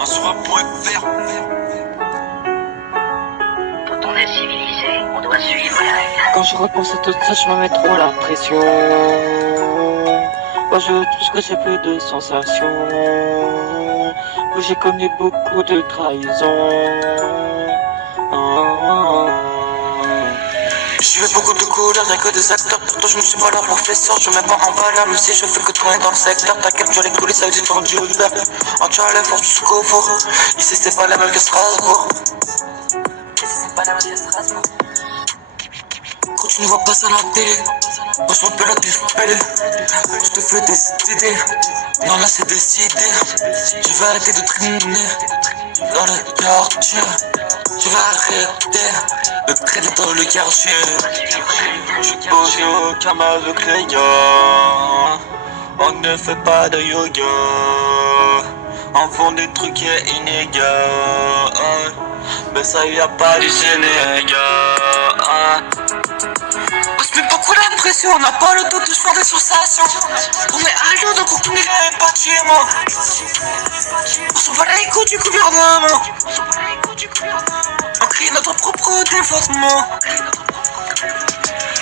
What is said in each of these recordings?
Un sur un point vert. Quand on est civilisé, on doit suivre les règles. Quand je repense à tout ça, je me mets trop la pression. Moi je veux tout ce que j'ai plus de sensations. Moi j'ai connu beaucoup de trahisons. J'ai vu beaucoup de couleurs, y'a que des acteurs. Pourtant je ne suis pas leur professeur, je mets pas en valeur. Même si je fais que tourner dans le secteur. T'inquiète, je les coulisses avec du temps du Uber. En Charlie, force du Scovo. Ici c'est pas la même que Strasbourg. Quand tu ne vois pas ça à la télé, moi je m'appelle à tes pelles. Je te fais des idées, non là c'est décidé. Je vais arrêter de traîner dans le quartier. Je vais arrêter de traîner dans le quartier. Je suis posé au calme avec les gars. On ne fait pas de yoga. On font des trucs inégaux. Mais ça y a pas du Sénégal. On se met beaucoup la pression, on n'a pas le temps de faire des sensations. On est à l'eau donc on connaît les bâtiments. On s'en va les coups du gouvernement. On crée notre propre développement.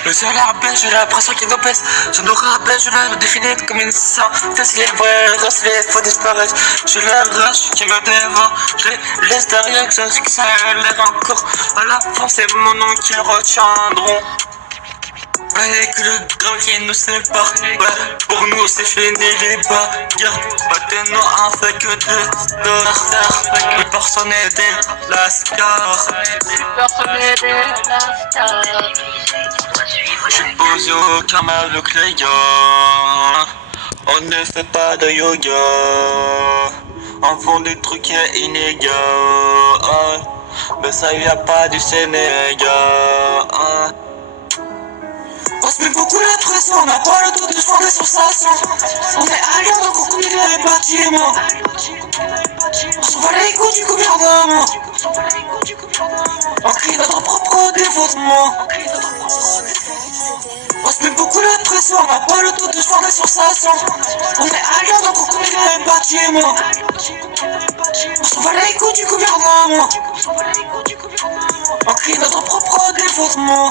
Le salaire baisse, j'ai l'impression qu'il nous baisse. Je nous rappelle, je la définis comme une synthèse. Les vrais, les faux disparaissent. Je les rage qui me dévore. Je les laisse derrière, que ça a l'air encore. À la fin, c'est mon nom qu'ils retiendront. Ouais, que le temps qui nous sépare. Ouais, pour nous c'est fini les bagarres. Maintenant on fait que de dollars. Plus personne n'est des lascars. Je suis posé au calme avec les gars. On ne fait pas de yoga. On font des trucs inégaux. Mais ça y a pas du Sénégal. On se met beaucoup la pression, on n'a pas le temps de faire des sensations. On est à Lyon donc on connaît les bâtiments. On s'en va les coups du gouvernement. On crée notre propre développement. On se met beaucoup la pression, on n'a pas le temps de faire des sensations. On est à Lyon donc on connaît les bâtiments. On s'en va les coups du gouvernement. On crée notre propre développement.